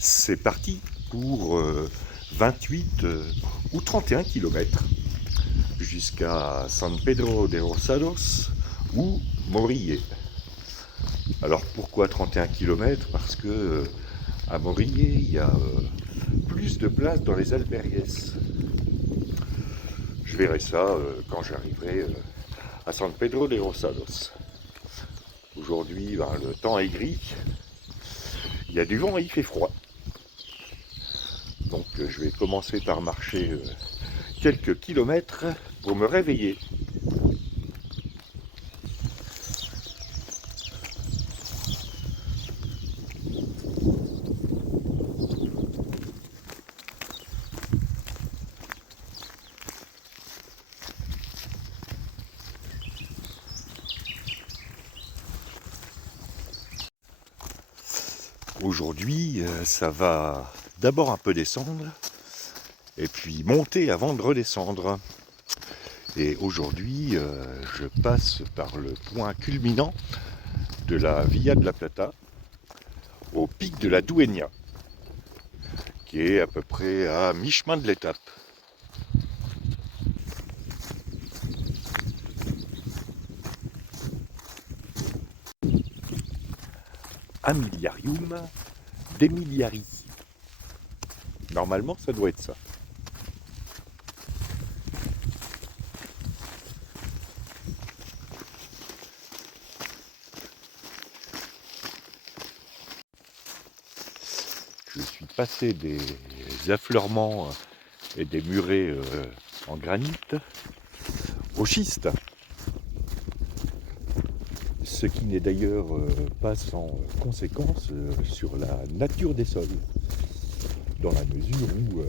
C'est parti pour 28 ou 31 km jusqu'à San Pedro de Rosados ou Morille. Alors pourquoi 31 km? Parce que à Morille, il y a plus de place dans les albergues. Je verrai ça quand j'arriverai à San Pedro de Rosados. Aujourd'hui, le temps est gris, il y a du vent et il fait froid. Donc je vais commencer par marcher quelques kilomètres pour me réveiller. Aujourd'hui, ça va d'abord un peu descendre et puis monter avant de redescendre. Et aujourd'hui, je passe par le point culminant de la Via de la Plata au pic de la Dueña, qui est à peu près à mi-chemin de l'étape. Amiliarium d'Emiliari. Normalement, ça doit être ça. Je suis passé des affleurements et des murets en granit au schiste. Ce qui n'est d'ailleurs pas sans conséquence sur la nature des sols, dans la mesure où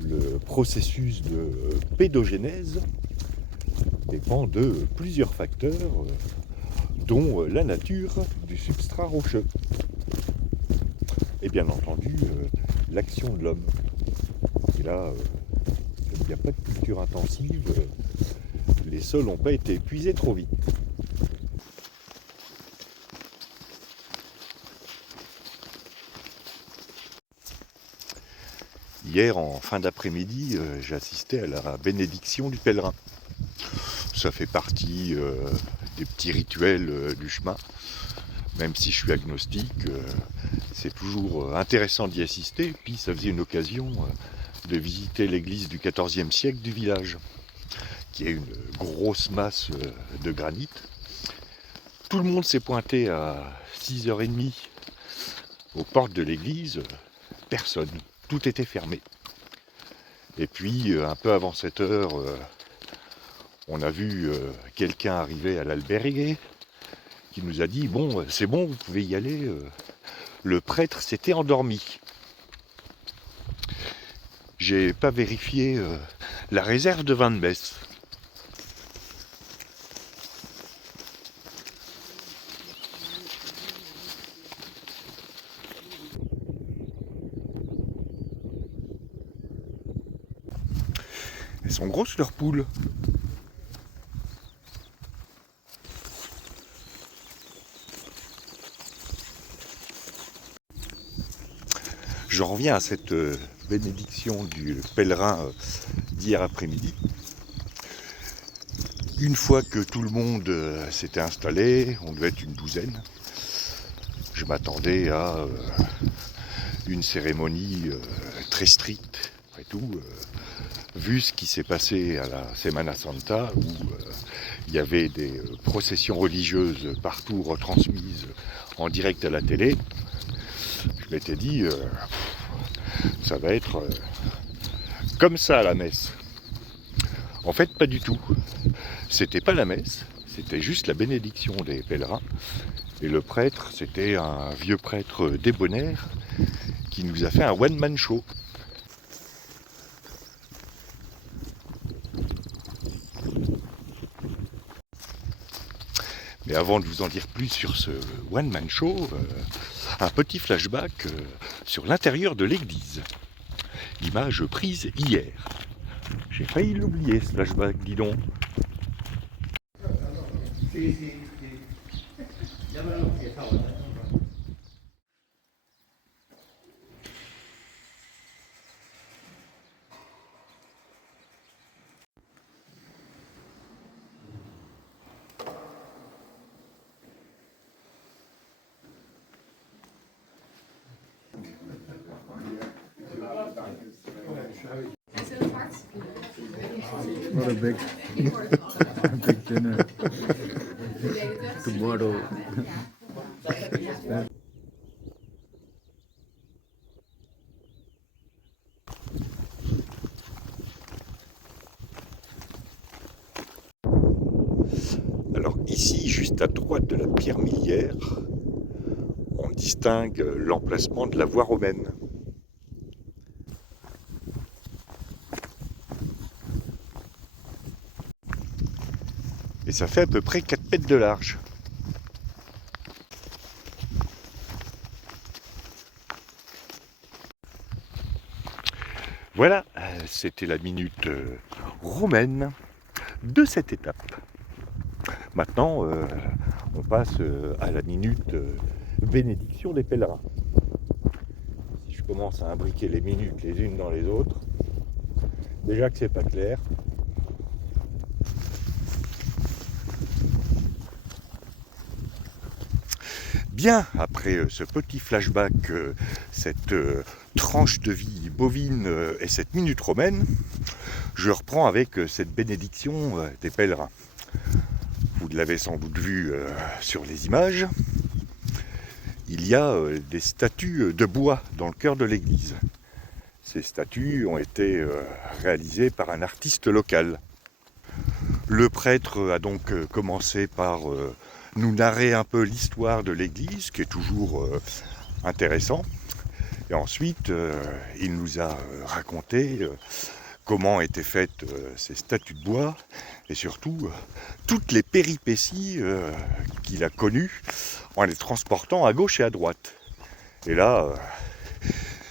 le processus de pédogénèse dépend de plusieurs facteurs, dont la nature du substrat rocheux. Et bien entendu, l'action de l'homme. Et là, il n'y a pas de culture intensive, les sols n'ont pas été épuisés trop vite. Hier, en fin d'après-midi, j'ai assisté à la bénédiction du pèlerin. Ça fait partie des petits rituels du chemin. Même si je suis agnostique, c'est toujours intéressant d'y assister. Puis ça faisait une occasion de visiter l'église du XIVe siècle du village, qui est une grosse masse de granit. Tout le monde s'est pointé à 6h30 aux portes de l'église. Personne. Tout était fermé. Et puis, un peu avant 7h, on a vu quelqu'un arriver à l'albergue qui nous a dit « Bon, c'est bon, vous pouvez y aller. » Le prêtre s'était endormi. J'ai pas vérifié la réserve de vin de messe. Elles sont grosses leurs poules. Je reviens à cette bénédiction du pèlerin d'hier après-midi. Une fois que tout le monde s'était installé, on devait être une douzaine, je m'attendais à une cérémonie très stricte. Après tout, vu ce qui s'est passé à la Semana Santa, où il y avait des processions religieuses partout retransmises en direct à la télé, je m'étais dit, ça va être comme ça à la messe. En fait, pas du tout. C'était pas la messe, c'était juste la bénédiction des pèlerins. Et le prêtre, c'était un vieux prêtre débonnaire qui nous a fait un one-man show. Mais avant de vous en dire plus sur ce one-man show, un petit flashback sur l'intérieur de l'église. Image prise hier. J'ai failli l'oublier ce flashback, dis donc. What a big, big dinner tomorrow. Alors ici, juste à droite de la pierre miliaire, on distingue l'emplacement de la voie romaine. Et ça fait à peu près 4 mètres de large. Voilà, c'était la minute romaine de cette étape. Maintenant, on passe à la minute bénédiction des pèlerins. Si je commence à imbriquer les minutes les unes dans les autres, déjà que c'est pas clair. Bien, après ce petit flashback, cette tranche de vie bovine et cette minute romaine, je reprends avec cette bénédiction des pèlerins. Vous l'avez sans doute vu sur les images, il y a des statues de bois dans le cœur de l'église. Ces statues ont été réalisées par un artiste local. Le prêtre a donc commencé par nous narrer un peu l'histoire de l'église, qui est toujours intéressant. Et ensuite, il nous a raconté comment étaient faites ces statues de bois, et surtout toutes les péripéties qu'il a connues en les transportant à gauche et à droite. Et là,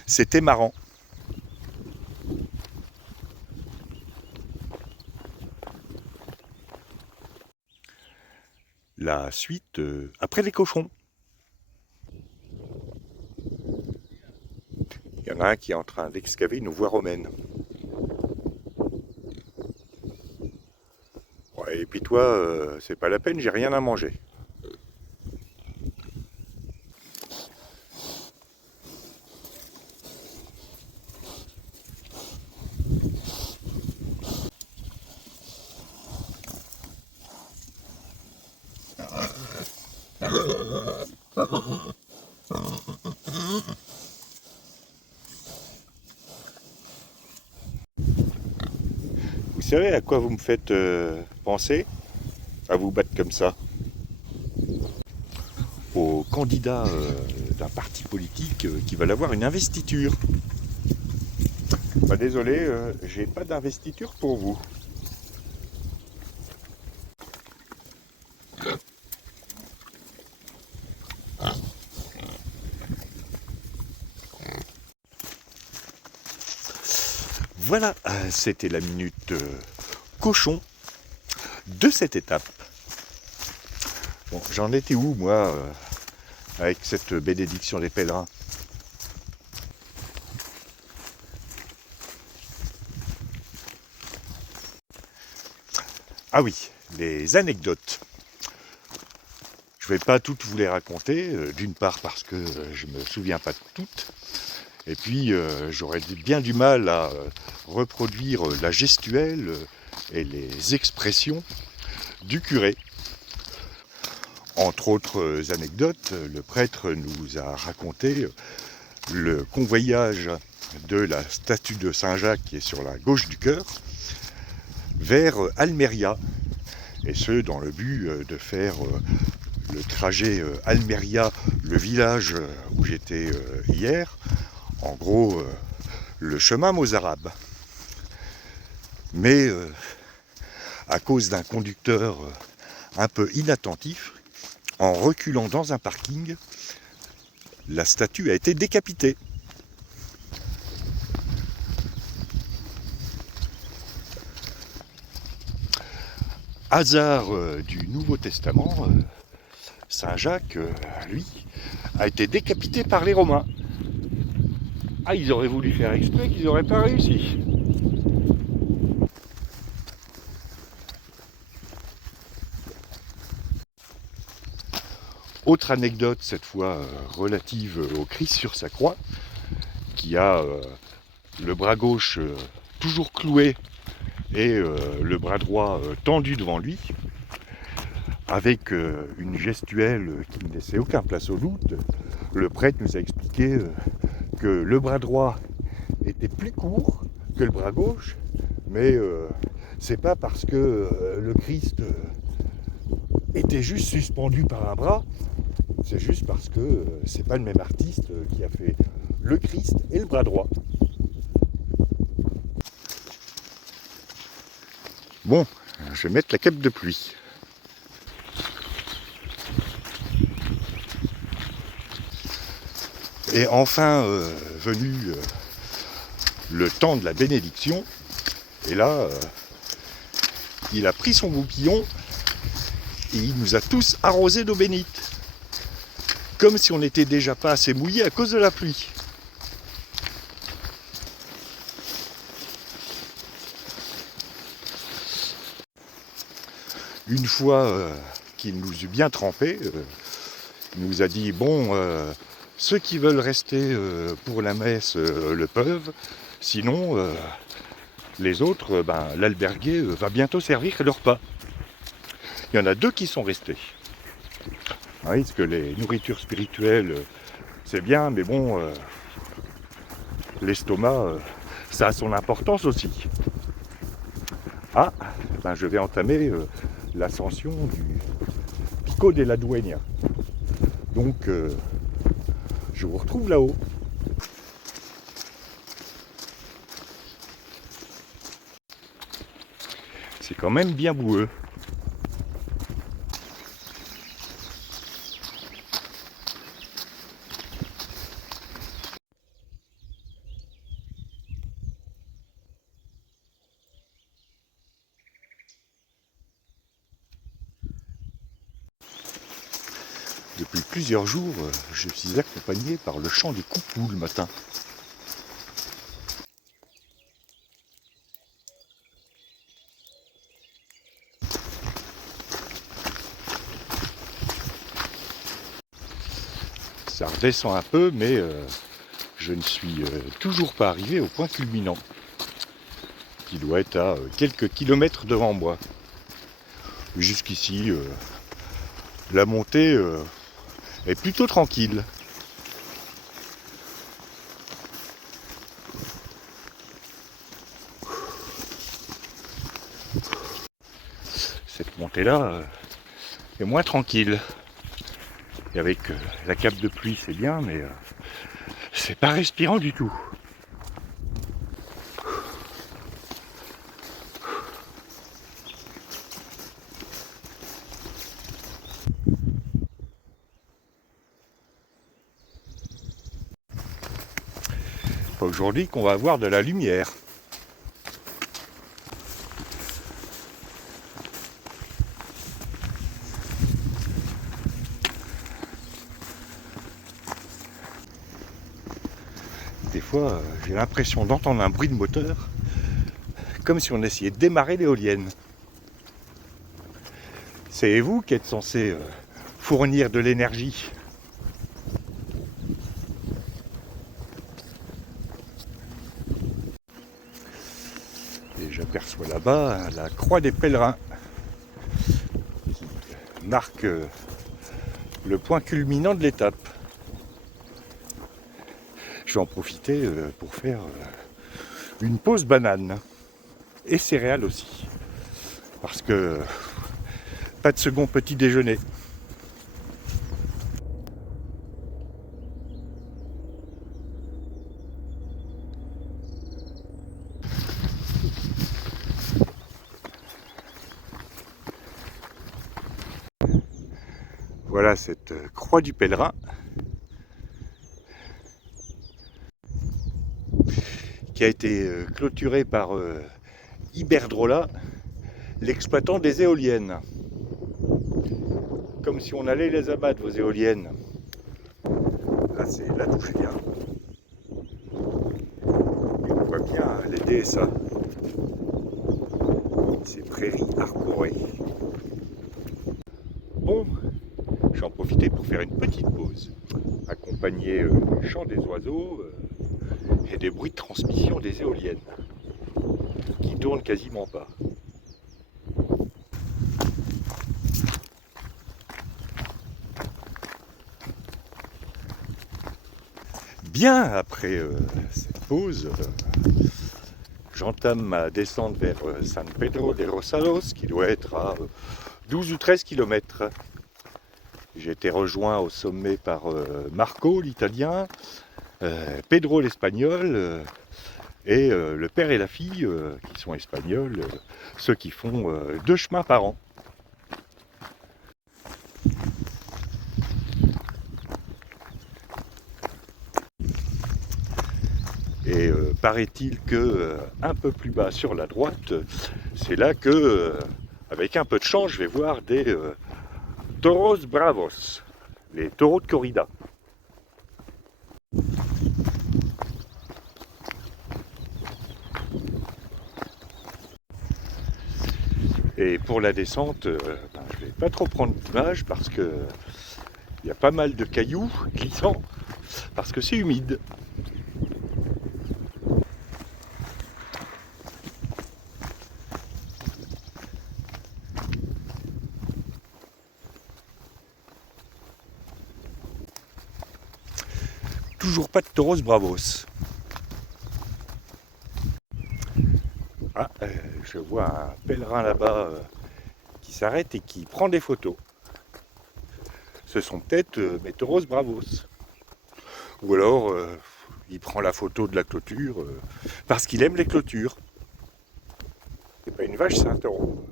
c'était marrant. La suite après les cochons. Il y en a un qui est en train d'excaver une voie romaine. Ouais, et puis toi, c'est pas la peine, j'ai rien à manger. Vous savez à quoi vous me faites penser à vous battre comme ça? Au candidat d'un parti politique qui va avoir une investiture. Bah, désolé, j'ai pas d'investiture pour vous. Voilà, c'était la minute cochon de cette étape. Bon, j'en étais où, moi, avec cette bénédiction des pèlerins? Ah oui, les anecdotes. Je ne vais pas toutes vous les raconter, d'une part parce que je ne me souviens pas de toutes, et puis j'aurais bien du mal à reproduire la gestuelle et les expressions du curé. Entre autres anecdotes, le prêtre nous a raconté le convoyage de la statue de Saint-Jacques qui est sur la gauche du chœur vers Almeria. Et ce, dans le but de faire le trajet Almeria, le village où j'étais hier, en gros le chemin Mozarabe. Mais à cause d'un conducteur un peu inattentif, en reculant dans un parking, la statue a été décapitée. Hasard du Nouveau Testament, Saint Jacques, lui, a été décapité par les Romains. Ah, ils auraient voulu faire exprès, qu'ils n'auraient pas réussi. Autre anecdote, cette fois relative au Christ sur sa croix, qui a le bras gauche toujours cloué et le bras droit tendu devant lui, avec une gestuelle qui ne laissait aucun place au doute. Le prêtre nous a expliqué que le bras droit était plus court que le bras gauche, mais c'est pas parce que le Christ était juste suspendu par un bras, c'est juste parce que c'est pas le même artiste qui a fait le Christ et le bras droit. Bon, je vais mettre la cape de pluie. Et enfin venu le temps de la bénédiction, et là il a pris son goupillon et il nous a tous arrosé d'eau bénite, comme si on n'était déjà pas assez mouillé à cause de la pluie. Une fois qu'il nous eut bien trempés, il nous a dit bon, ceux qui veulent rester pour la messe le peuvent, sinon les autres, l'alberguer va bientôt servir le repas. Il y en a 2 qui sont restés. Oui, parce que les nourritures spirituelles, c'est bien, mais bon, l'estomac, ça a son importance aussi. Ah, je vais entamer l'ascension du Pico de la Dueña. Donc, je vous retrouve là-haut. C'est quand même bien boueux. Depuis plusieurs jours, je suis accompagné par le chant des coucous le matin. Ça redescend un peu, mais je ne suis toujours pas arrivé au point culminant, qui doit être à quelques kilomètres devant moi. Jusqu'ici, la montée est plutôt tranquille. Cette montée-là est moins tranquille. Et avec la cape de pluie, c'est bien, mais c'est pas respirant du tout. Pas aujourd'hui qu'on va avoir de la lumière. Des fois, j'ai l'impression d'entendre un bruit de moteur, comme si on essayait de démarrer l'éolienne. C'est vous qui êtes censé fournir de l'énergie. Et j'aperçois là-bas la croix des pèlerins, qui marque le point culminant de l'étape. Je vais en profiter pour faire une pause banane et céréales aussi, parce que Pas de second petit déjeuner. Voilà cette croix du pèlerin qui a été clôturée par Iberdrola, l'exploitant des éoliennes. Comme si on allait les abattre, vos éoliennes. Là, c'est là d'où je viens. Et on voit bien les DSA. Ces prairies arborées. Bon, j'en profitais pour faire une petite pause, accompagné du chant des oiseaux et des bruits de transmission des éoliennes, qui tournent quasiment pas. Bien après cette pause, j'entame ma descente vers San Pedro de Rosados, qui doit être à 12 ou 13 km. J'ai été rejoint au sommet par Marco, l'italien, Pedro, l'espagnol, et le père et la fille, qui sont espagnols, ceux qui font 2 chemins par an. Et paraît-il que un peu plus bas sur la droite, c'est là que, avec un peu de chance, je vais voir des toros bravos, les taureaux de corrida. Et pour la descente, je ne vais pas trop prendre d'image parce que il y a pas mal de cailloux glissants, parce que c'est humide. Toujours pas de tauros bravos. Ah, je vois un pèlerin là-bas qui s'arrête et qui prend des photos. Ce sont peut-être mes tauros bravos. Ou alors, il prend la photo de la clôture parce qu'il aime les clôtures. C'est pas une vache, c'est un taureau.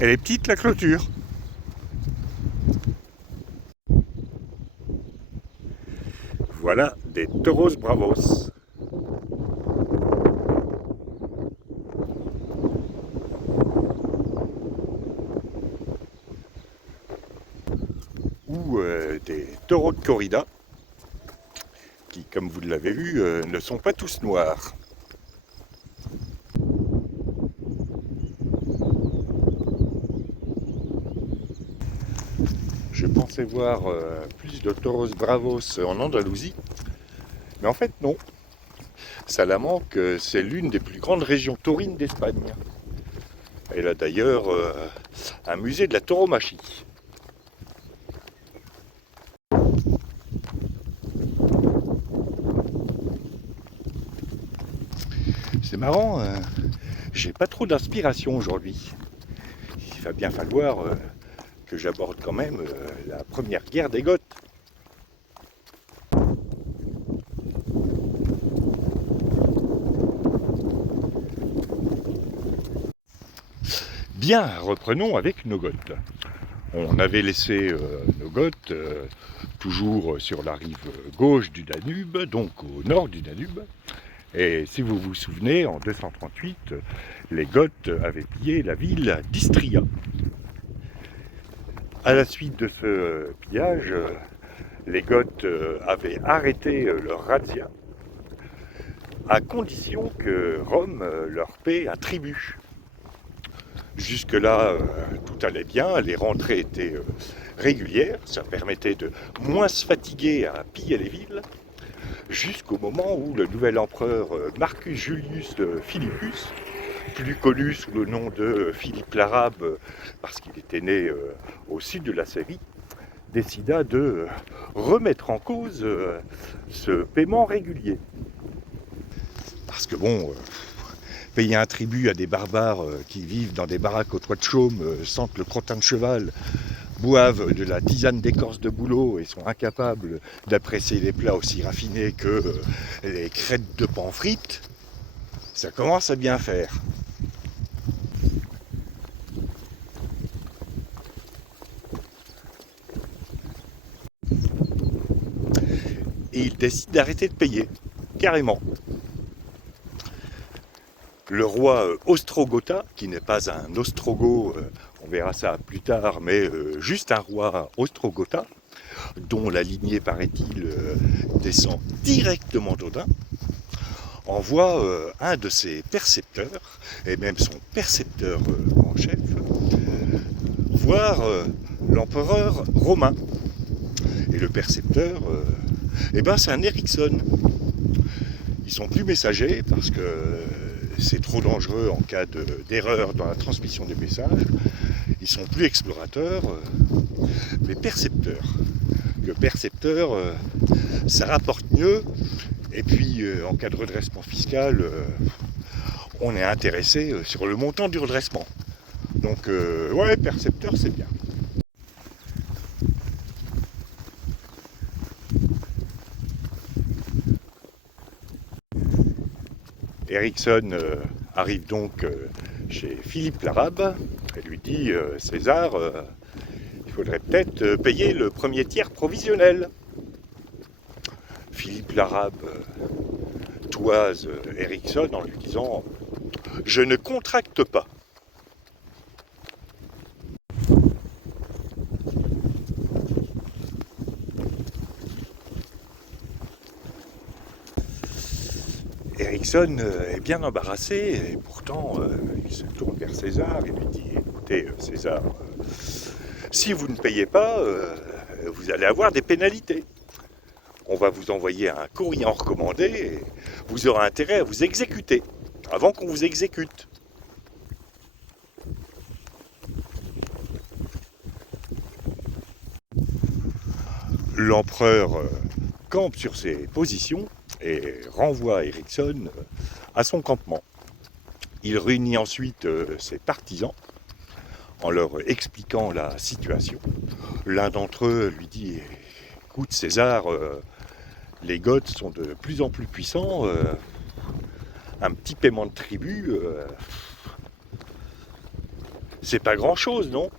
Elle est petite, la clôture. Voilà des tauros bravos. Ou des taureaux de corrida, qui, comme vous l'avez vu, ne sont pas tous noirs. Je pensais voir plus de tauros bravos en Andalousie, mais en fait non. Salamanque, c'est l'une des plus grandes régions taurines d'Espagne. Elle a d'ailleurs un musée de la tauromachie. C'est marrant, j'ai pas trop d'inspiration aujourd'hui. Il va bien falloir que j'aborde quand même la première guerre des Goths. Bien, reprenons avec nos Goths. On avait laissé nos Goths toujours sur la rive gauche du Danube, donc au nord du Danube. Et si vous vous souvenez, en 238, les Goths avaient pillé la ville d'Istria. À la suite de ce pillage, les Goths avaient arrêté leur razzia, à condition que Rome leur paie un tribut. Jusque-là, tout allait bien, les rentrées étaient régulières, ça permettait de moins se fatiguer à piller les villes, jusqu'au moment où le nouvel empereur Marcus Julius Philippus, plus connu sous le nom de Philippe l'Arabe, parce qu'il était né au sud de la Syrie, décida de remettre en cause ce paiement régulier. Parce que bon, payer un tribut à des barbares qui vivent dans des baraques au toit de chaume, sentent le crottin de cheval, boivent de la tisane d'écorce de bouleau et sont incapables d'apprécier des plats aussi raffinés que les crêtes de pan frites, ça commence à bien faire. Et il décide d'arrêter de payer, carrément. Le roi Ostrogotha, qui n'est pas un ostrogoth, on verra ça plus tard, mais juste un roi Ostrogotha, dont la lignée, paraît-il, descend directement d'Odin, envoie un de ses percepteurs, et même son percepteur en chef, voir l'empereur romain. Et le percepteur, c'est un Ericsson. Ils sont plus messagers parce que c'est trop dangereux en cas d'erreur dans la transmission des messages. Ils sont plus explorateurs, mais percepteurs. Le percepteur, ça rapporte mieux. Et puis, en cas de redressement fiscal, on est intéressé sur le montant du redressement. Donc, ouais, percepteur, c'est bien. Ericsson arrive donc chez Philippe l'Arabe et lui dit César, il faudrait peut-être payer le premier tiers provisionnel. Philippe l'Arabe toise Ericsson en lui disant je ne contracte pas. Ericsson est bien embarrassé et pourtant il se tourne vers César et lui dit écoutez César, si vous ne payez pas, vous allez avoir des pénalités. On va vous envoyer un courrier en recommandé et vous aurez intérêt à vous exécuter avant qu'on vous exécute. L'empereur campe sur ses positions et renvoie Ericsson à son campement. Il réunit ensuite ses partisans en leur expliquant la situation. L'un d'entre eux lui dit « Écoute César, les Goths sont de plus en plus puissants, un petit paiement de tribut, c'est pas grand-chose, non?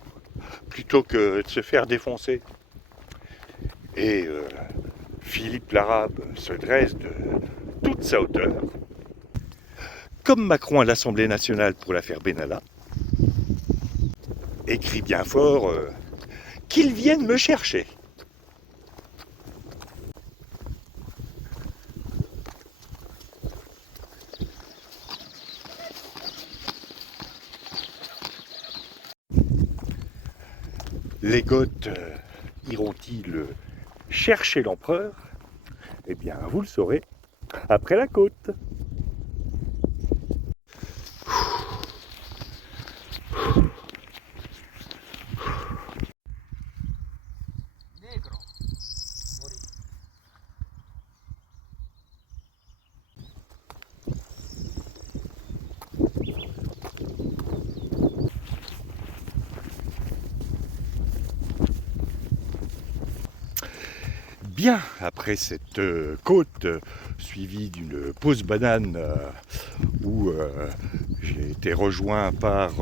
Plutôt que de se faire défoncer. » Et Philippe l'Arabe se dresse de toute sa hauteur, comme Macron à l'Assemblée nationale pour l'affaire Benalla, et crie bien fort qu'ils viennent me chercher. Les Goths iront-ils chercher l'empereur? Eh bien, vous le saurez après la côte. Bien, après cette côte suivie d'une pause banane où j'ai été rejoint par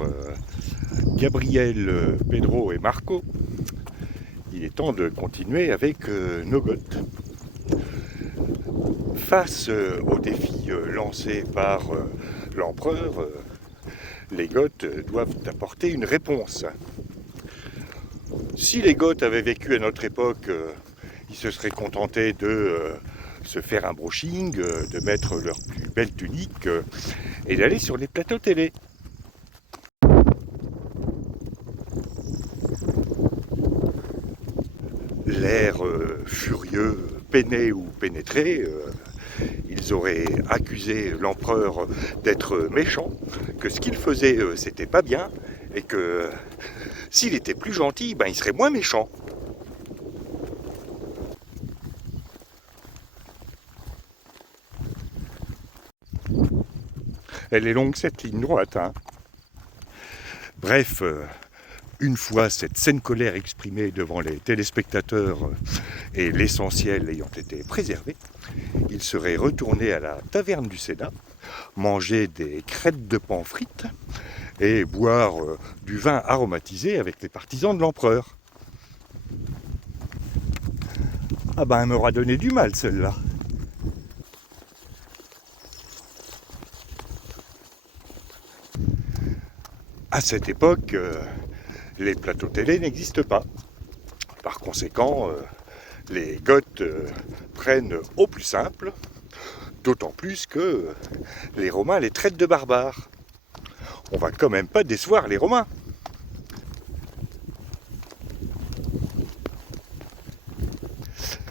Gabriel, Pedro et Marco, il est temps de continuer avec nos Goths. Face aux défis lancés par l'empereur, les Goths doivent apporter une réponse. Si les Goths avaient vécu à notre époque, ils se seraient contentés de se faire un brushing, de mettre leur plus belle tunique et d'aller sur les plateaux télé. L'air furieux, péné ou pénétré, ils auraient accusé l'empereur d'être méchant, que ce qu'il faisait c'était pas bien, et que s'il était plus gentil, ben, il serait moins méchant. Elle est longue cette ligne droite, hein. Bref, une fois cette saine colère exprimée devant les téléspectateurs et l'essentiel ayant été préservé, il serait retourné à la taverne du Sénat, manger des crêpes de pan frites et boire du vin aromatisé avec les partisans de l'empereur. Ah ben, elle m'aura donné du mal celle-là. À cette époque, les plateaux télé n'existent pas. Par conséquent, les Goths prennent au plus simple, d'autant plus que les Romains les traitent de barbares. On va quand même pas décevoir les Romains.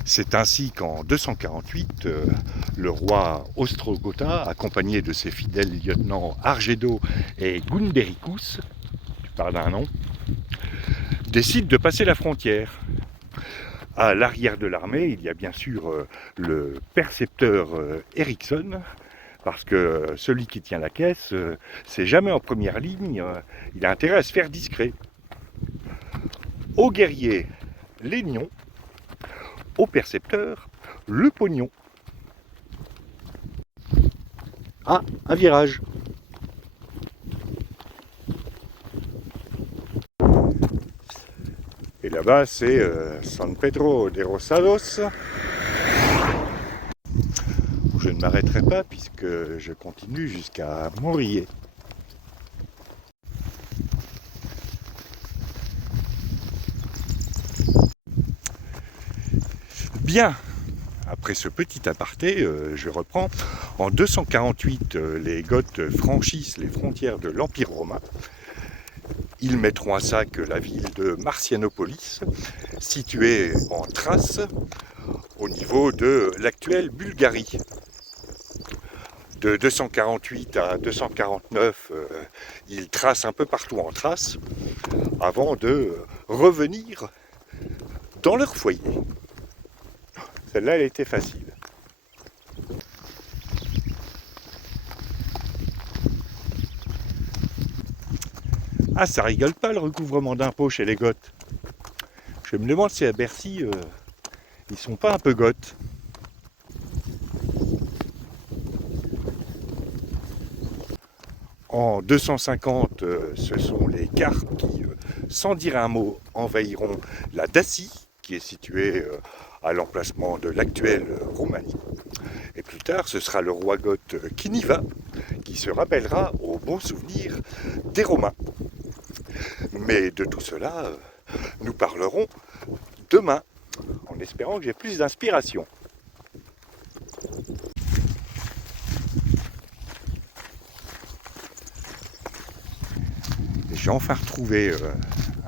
C'est ainsi qu'en 248, le roi Ostrogotha, accompagné de ses fidèles lieutenants Argedo et Gundericus, tu parles d'un nom, décide de passer la frontière. À l'arrière de l'armée, il y a bien sûr le percepteur Ericsson, parce que celui qui tient la caisse, c'est jamais en première ligne, il a intérêt à se faire discret. Aux guerriers, les nions, au percepteur, le pognon. Ah, un virage. Et là-bas, c'est San Pedro de Rosados. Où je ne m'arrêterai pas puisque je continue jusqu'à Morillé. Bien, après ce petit aparté, je reprends. En 248, les Goths franchissent les frontières de l'Empire romain. Ils mettront à sac la ville de Marcianopolis, située en Thrace, au niveau de l'actuelle Bulgarie. De 248 à 249, ils tracent un peu partout en Thrace, avant de revenir dans leur foyer. Celle-là, elle était facile. Ah, ça rigole pas le recouvrement d'impôts chez les Goths. Je me demande si à Bercy, ils sont pas un peu Goths. En 250, ce sont les Carpes qui, sans dire un mot, envahiront la Dacie, qui est située à l'emplacement de l'actuelle Roumanie. Et plus tard, ce sera le roi goth Kiniva qui se rappellera aux bons souvenirs des Romains. Mais de tout cela, nous parlerons demain, en espérant que j'ai plus d'inspiration. J'ai enfin retrouvé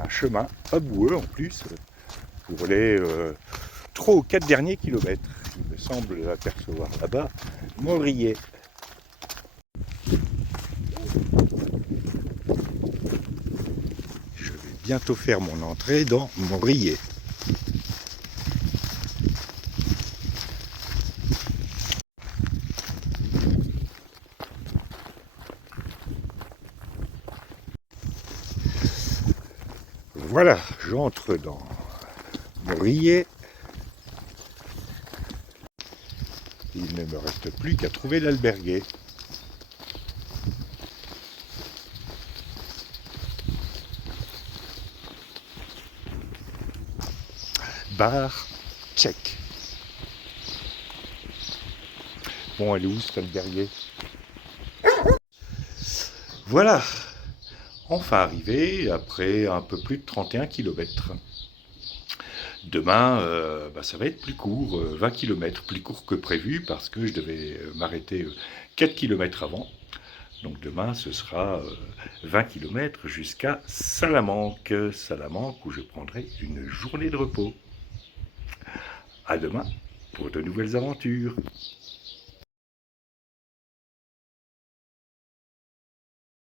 un chemin, pas boueux en plus, pour les 3 ou 4 derniers kilomètres. Il me semble apercevoir là-bas Morillé. Je vais bientôt faire mon entrée dans Morillé. Voilà, j'entre dans Morillé. Il ne me reste plus qu'à trouver l'alberguer. Bar, check. Bon, elle est où cet alberguer? Voilà, enfin arrivé après un peu plus de 31 km. Demain, ça va être plus court, 20 km, plus court que prévu parce que je devais m'arrêter 4 km avant. Donc demain, ce sera 20 km jusqu'à Salamanque. Salamanque où je prendrai une journée de repos. À demain. pour de nouvelles aventures.